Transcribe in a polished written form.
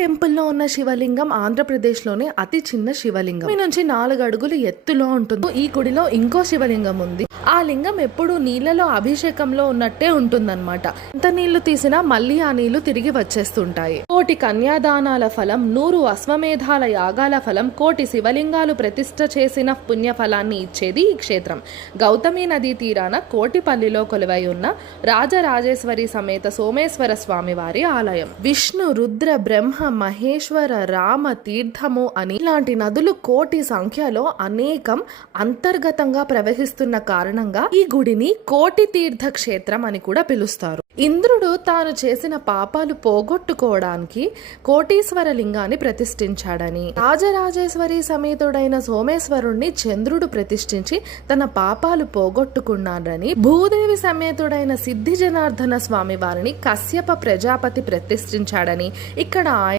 టెంపుల్లో ఉన్న శివలింగం ఆంధ్రప్రదేశ్లోనే అతి చిన్న శివలింగం. ఈ నుంచి 4 అడుగులు ఎత్తులో ఉంటుంది. ఈ గుడిలో ఇంకో శివలింగం ఉంది. ఆ లింగం ఎప్పుడు నీళ్లలో అభిషేకంలో ఉన్నట్టే ఉంటుందన్నమాట. ఎంత నీళ్లు తీసినా మళ్ళీ ఆ నీళ్లు తిరిగి వచ్చేస్తుంటాయి. 1,000 కన్యాదానాల ఫలం, 100 అశ్వమేధాల యాగాల ఫలం, 1,000 శివలింగాలు ప్రతిష్ఠ చేసిన పుణ్య ఫలాన్ని ఇచ్చేది ఈ క్షేత్రం. గౌతమి నదీ తీరాన కోటిపల్లిలో కొలువై ఉన్న రాజరాజేశ్వరి సమేత సోమేశ్వర స్వామి వారి ఆలయం. విష్ణు, రుద్ర, బ్రహ్మ, మహేశ్వర, రామ తీర్థము అని ఇలాంటి నదులు 1,000 సంఖ్యలో అనేకం అంతర్గతంగా ప్రవహిస్తున్న కారణంగా ఈ గుడిని 1,000 తీర్థ క్షేత్రం అని కూడా పిలుస్తారు. ఇంద్రుడు తాను చేసిన పాపాలు పోగొట్టుకోవడానికి కోటీశ్వర లింగాన్ని ప్రతిష్ఠించాడని, రాజరాజేశ్వరి సమేతుడైన సోమేశ్వరుణ్ణి చంద్రుడు ప్రతిష్ఠించి తన పాపాలు పోగొట్టుకున్నాడని, భూదేవి సమేతుడైన సిద్ధి జనార్దన స్వామి వారిని కశ్యప ప్రజాపతి ప్రతిష్ఠించాడని, ఇక్కడ